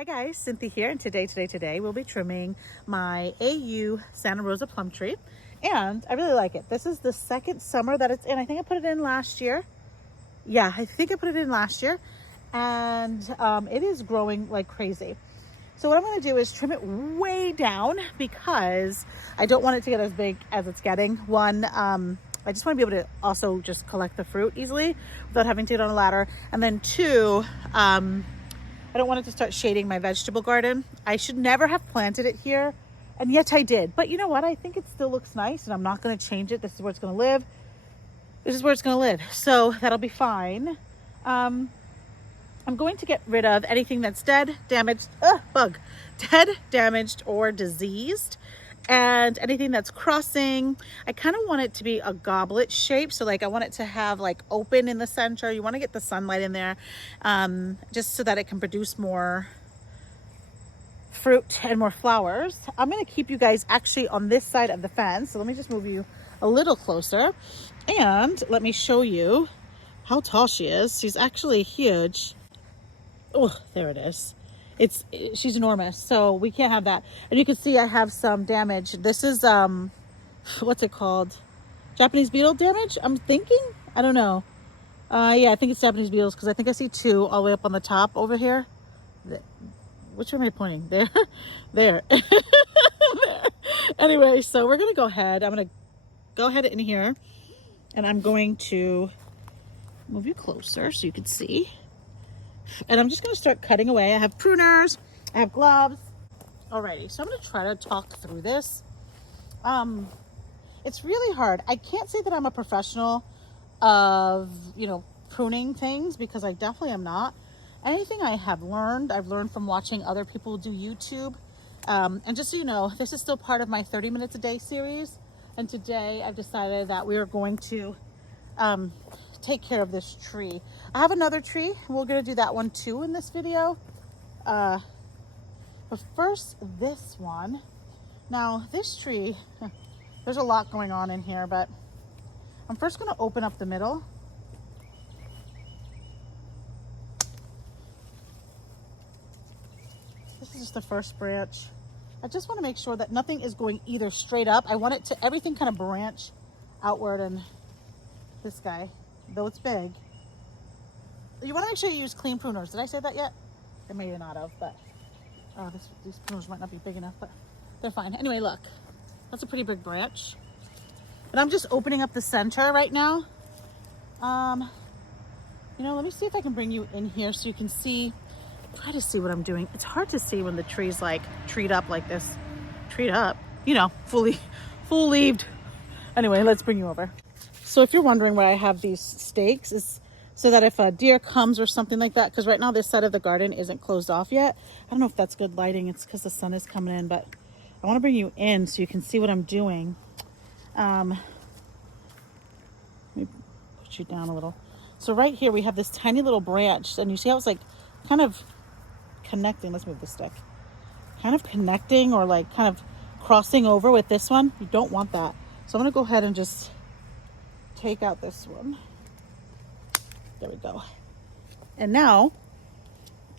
Hi guys, Cynthia here, and today we'll be trimming my AU Santa Rosa plum tree, and I really like it. This is the second summer that it's in. I think I put it in last year. Yeah, I think I put it in last year, and it is growing like crazy. So what I'm going to do is trim it way down because I don't want it to get as big as it's getting. One, I just want to be able to also just collect the fruit easily without having to get on a ladder, and then two, I don't want it to start shading my vegetable garden. I should never have planted it here, and yet I did. But you know what? I think it still looks nice, and I'm not going to change it. This is where it's going to live. This is where it's going to live. So that'll be fine. I'm going to get rid of anything that's dead, damaged, damaged, or diseased. And anything that's crossing. I kind of want it to be a goblet shape. So like I want it to have like open in the center. You want to get the sunlight in there just so that it can produce more fruit and more flowers. I'm going to keep you guys actually on this side of the fence. So let me just move you a little closer. And let me show you how tall she is. She's actually huge. Oh, there it is. She's enormous, so we can't have that. And you can see I have some damage. This is what's it called? Japanese beetle damage, I'm thinking. I don't know. Yeah, I think it's Japanese beetles because I think I see two all the way up on the top over here. Which way am I pointing? There. There. There. Anyway, so we're gonna go ahead. I'm gonna go ahead in here, and I'm going to move you closer so you can see. And I'm just going to start cutting away. I have pruners, I have gloves. Alrighty, so I'm going to try to talk through this. It's really hard. I can't say that I'm a professional of, pruning things because I definitely am not. Anything I have learned, I've learned from watching other people do YouTube. And just so you know, this is still part of my 30 minutes a day series. And today I've decided that we are going to take care of this tree. I have another tree. We're going to do that one too in this video. But first, this one. Now, this tree, there's a lot going on in here, but I'm first going to open up the middle. This is just the first branch. I just want to make sure that nothing is going either straight up. I want it to, everything kind of branch outward, and this guy, though it's big, you want to make sure you use clean pruners. Did I say that yet? I may not have, but these pruners might not be big enough, but they're fine. Anyway, look, that's a pretty big branch. And I'm just opening up the center right now. Let me see if I can bring you in here so you can see, try to see what I'm doing. It's hard to see when the tree's like treed up like this. Treed up, full leaved. Anyway, let's bring you over. So if you're wondering why I have these stakes, is so that if a deer comes or something like that, because right now this side of the garden isn't closed off yet. I don't know if that's good lighting. It's because the sun is coming in, but I want to bring you in so you can see what I'm doing. Let me put you down a little. So right here we have this tiny little branch, and you see how it's like kind of connecting. Let's move the stick. Kind of connecting or like kind of crossing over with this one. You don't want that. So I'm going to go ahead and just take out this one. There we go. And now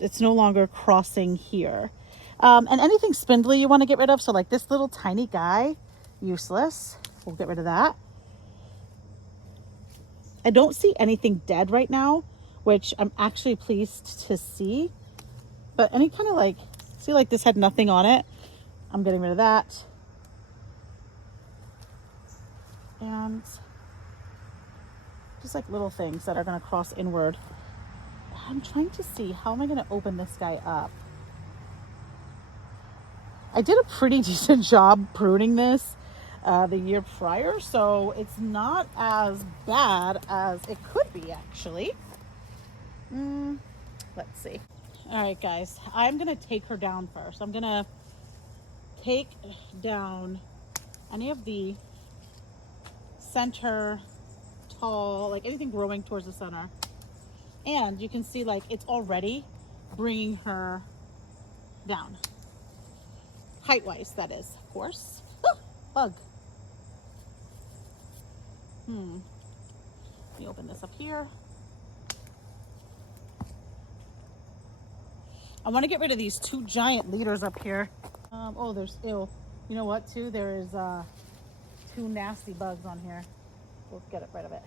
it's no longer crossing here. And anything spindly you want to get rid of. So like this little tiny guy, useless. We'll get rid of that. I don't see anything dead right now, which I'm actually pleased to see. But any kind of like, see like this had nothing on it. I'm getting rid of that. And just like little things that are going to cross inward. I'm trying to see, how am I going to open this guy up? I did a pretty decent job pruning this the year prior, so it's not as bad as it could be actually. Let's see. All right, guys, I'm going to take her down first. I'm going to take down any of the center, tall, like anything growing towards the center. And you can see like it's already bringing her down. Height-wise, that is, of course. Oh, bug. Let me open this up here. I want to get rid of these two giant leaders up here. Oh, there's, ew. You know what, too? There's two nasty bugs on here. We'll get rid of it.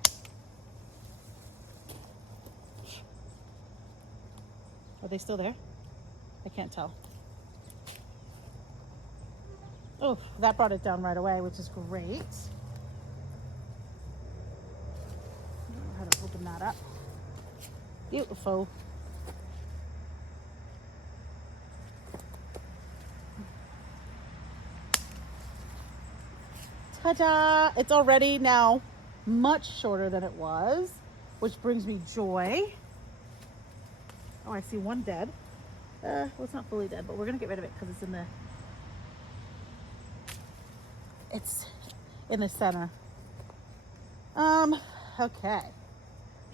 Are they still there? I can't tell. Oh, that brought it down right away, which is great. I don't know how to open that up. Beautiful. Ta-da! It's already now much shorter than it was, which brings me joy. Oh, I see one dead. Well, it's not fully dead, but we're gonna get rid of it because it's in the center. Okay.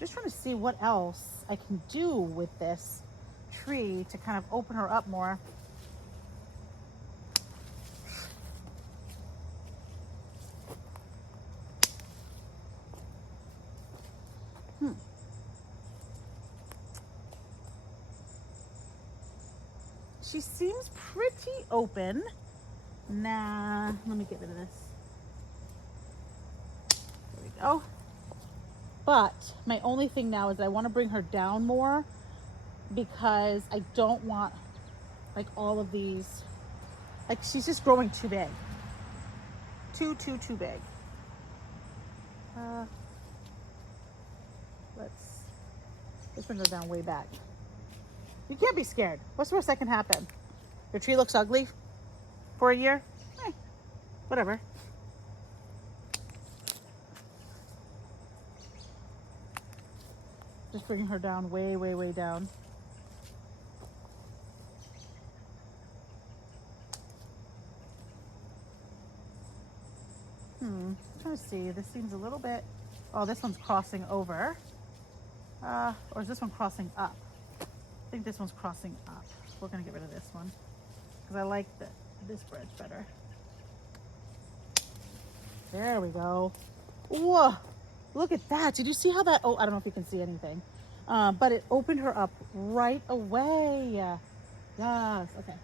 Just trying to see what else I can do with this tree to kind of open her up more. She seems pretty open. Nah, let me get rid of this. There we go. But my only thing now is I want to bring her down more because I don't want like all of these, like she's just growing too big. Too big. Let's bring her down way back. You can't be scared. What's the worst that can happen? Your tree looks ugly for a year? Whatever. Just bringing her down way down. I'm trying to see. This seems a little bit... Oh, this one's crossing over. Or is this one crossing up? I think this one's crossing up. We're gonna get rid of this one because I like this branch better. There we go. Whoa, look at that. Did you see how that, oh, I don't know if you can see anything, but it opened her up right away. Yes, okay.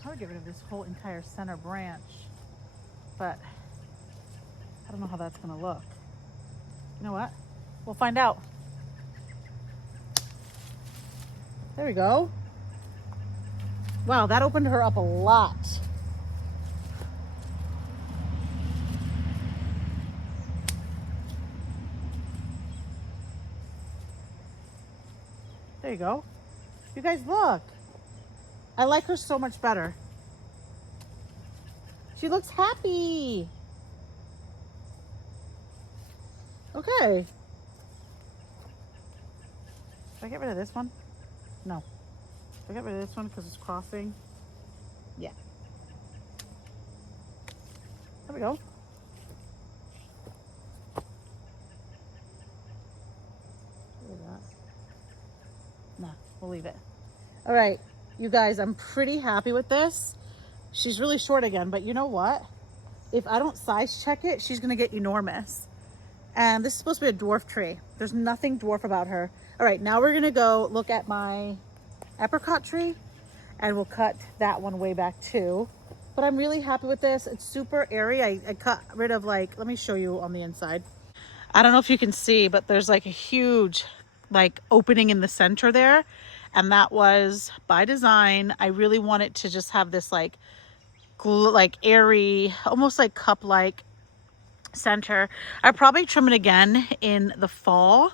Probably get rid of this whole entire center branch, but I don't know how that's gonna look. You know what? We'll find out. There we go. Wow, that opened her up a lot. There you go. You guys look. I like her so much better. She looks happy. Okay. Should I get rid of this one? No. Should I get rid of this one because it's crossing? Yeah. There we go. Look at that. No, we'll leave it. All right. You guys, I'm pretty happy with this. She's really short again, but you know what? If I don't size check it, she's gonna get enormous. And this is supposed to be a dwarf tree. There's nothing dwarf about her. All right, now we're gonna go look at my apricot tree and we'll cut that one way back too. But I'm really happy with this. It's super airy. I cut rid of like, let me show you on the inside. I don't know if you can see, but there's like a huge like opening in the center there, and that was by design. I really want it to just have this like airy, almost like cup like center. I probably trim it again in the fall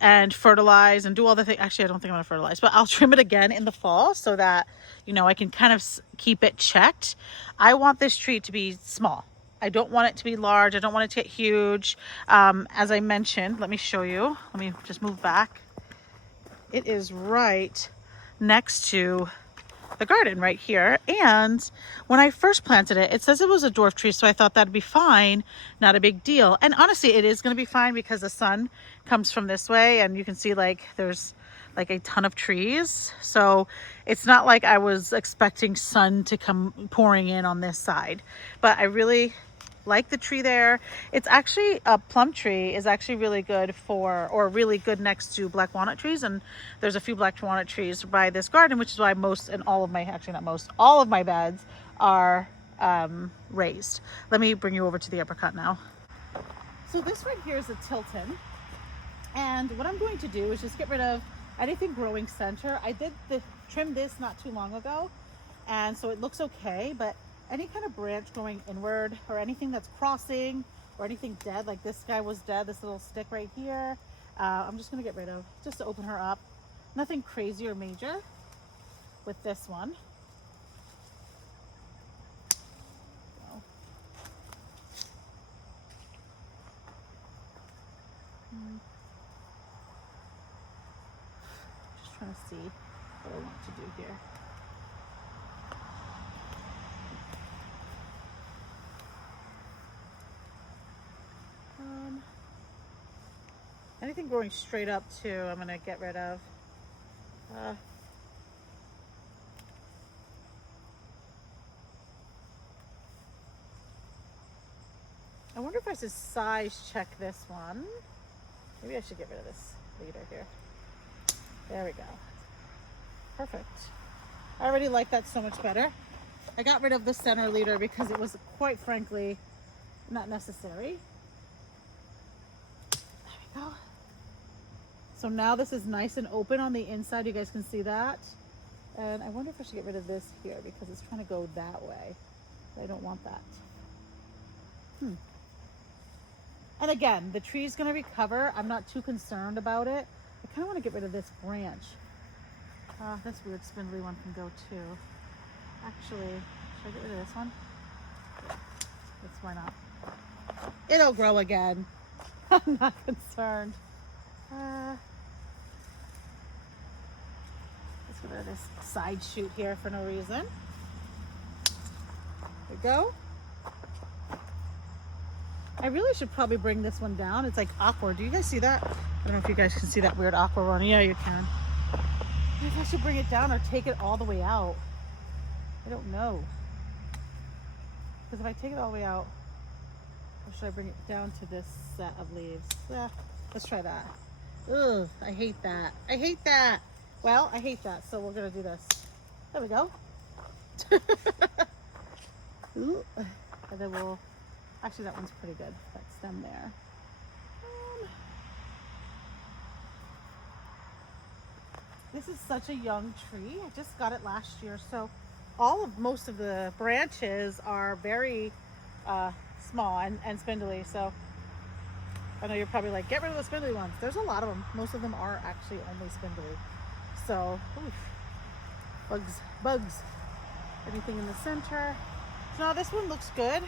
and fertilize and do all the things. Actually, I don't think I'm gonna fertilize, but I'll trim it again in the fall so that, you know, I can kind of keep it checked. I want this tree to be small. I don't want it to be large. I don't want it to get huge. As I mentioned, let me show you. Let me just move back. It is right next to the garden right here. And when I first planted it, it says it was a dwarf tree, so I thought that'd be fine, not a big deal. And honestly, it is going to be fine because the sun comes from this way, and you can see like there's like a ton of trees, so it's not like I was expecting sun to come pouring in on this side. But I really like the tree there. It's actually, a plum tree is actually really good for, or really good next to black walnut trees, and there's a few black walnut trees by this garden, which is why most, and all of my, actually not most, all of my beds are raised. Let me bring you over to the apricot now. So this right here is a Tilton, and what I'm going to do is just get rid of anything growing center. I did trim this not too long ago, and so it looks okay, but any kind of branch going inward or anything that's crossing or anything dead, like this guy was dead, this little stick right here, I'm just gonna get rid of, just to open her up. Nothing crazy or major with this one. So. Just trying to see what I want to do here. Anything growing straight up too, I'm gonna get rid of. I wonder if I should size check this one. Maybe I should get rid of this leader here. There we go. Perfect. I already like that so much better. I got rid of the center leader because it was, quite frankly, not necessary. There we go. So now this is nice and open on the inside. You guys can see that. And I wonder if I should get rid of this here because it's trying to go that way. I don't want that. And again, the tree's going to recover. I'm not too concerned about it. I kind of want to get rid of this branch. This weird spindly one can go too. Actually, should I get rid of this one? Yes, why not? It'll grow again. I'm not concerned. Let's get rid of this side shoot here for no reason. There we go. I really should probably bring this one down. It's like awkward. Do you guys see that? I don't know if you guys can see that weird awkward one. Yeah, you can. Maybe I should bring it down or take it all the way out. I don't know. Because if I take it all the way out, or should I bring it down to this set of leaves? Yeah, let's try that. Ugh, I hate that. I hate that. Well, I hate that, so we're gonna do this. There we go. Ooh. And then we'll, actually that one's pretty good, that stem there. This is such a young tree. I just got it last year, so most of the branches are very small and spindly. So I know you're probably like, get rid of the spindly ones. There's a lot of them. Most of them are actually only spindly. So, oof. Bugs. Anything in the center. So now this one looks good.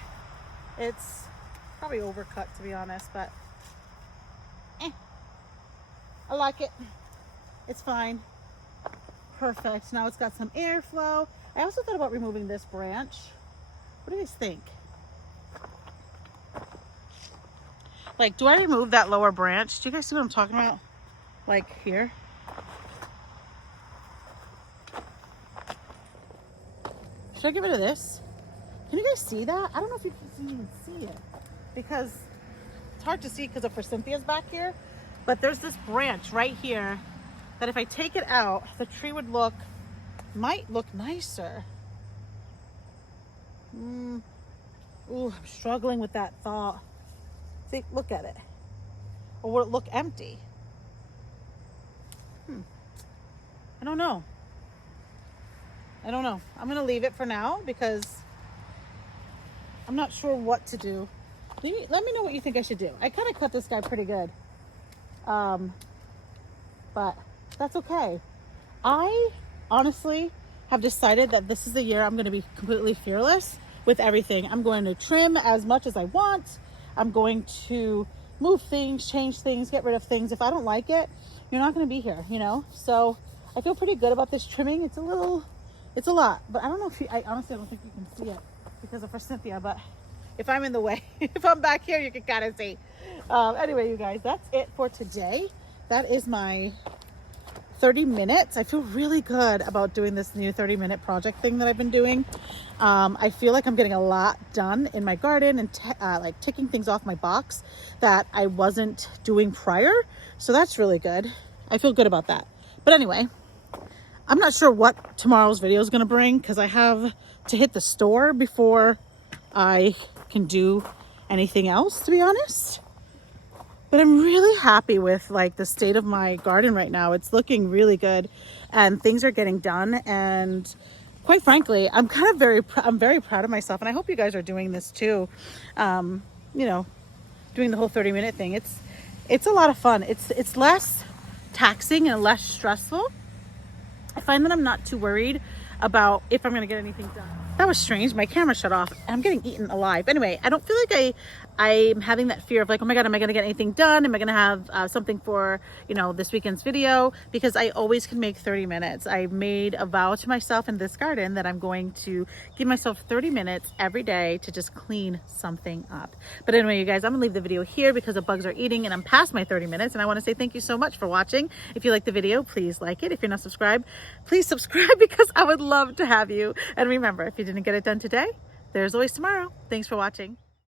It's probably overcut to be honest, but I like it. It's fine. Perfect. Now it's got some airflow. I also thought about removing this branch. What do you guys think? Like, do I remove that lower branch? Do you guys see what I'm talking about? Like here. Should I get rid of this? Can you guys see that? I don't know if you can even see it because it's hard to see because of Forsythia's back here, but there's this branch right here that if I take it out, the tree would might look nicer. Ooh, I'm struggling with that thought. See, look at it. Or will it look empty? I don't know. I don't know. I'm gonna leave it for now because I'm not sure what to do. Let me know what you think I should do. I kind of cut this guy pretty good. But that's okay. I honestly have decided that this is the year I'm going to be completely fearless with everything. I'm going to trim as much as I want. I'm going to move things, change things, get rid of things. If I don't like it, you're not going to be here, you know? So I feel pretty good about this trimming. It's a lot, but I don't know if I honestly don't think you can see it because of for Cynthia, but if I'm in the way, if I'm back here, you can kind of see. Anyway, you guys, that's it for today. That is my 30 minutes. I feel really good about doing this new 30-minute project thing that I've been doing. I feel like I'm getting a lot done in my garden and like ticking things off my box that I wasn't doing prior. So that's really good. I feel good about that. But anyway, I'm not sure what tomorrow's video is going to bring because I have to hit the store before I can do anything else, to be honest. But I'm really happy with like the state of my garden right now. It's looking really good and things are getting done. And quite frankly, I'm very proud of myself. And I hope you guys are doing this too. You know, doing the whole 30-minute thing. It's a lot of fun. It's less taxing and less stressful. I find that I'm not too worried about if I'm going to get anything done. That was strange. My camera shut off and I'm getting eaten alive. Anyway, I don't feel like I'm having that fear of like, oh my God, am I going to get anything done? Am I going to have something for, you know, this weekend's video? Because I always can make 30 minutes. I made a vow to myself in this garden that I'm going to give myself 30 minutes every day to just clean something up. But anyway, you guys, I'm gonna leave the video here because the bugs are eating and I'm past my 30 minutes. And I want to say thank you so much for watching. If you like the video, please like it. If you're not subscribed, please subscribe because I would love to have you. And remember, if you didn't get it done today, there's always tomorrow. Thanks for watching.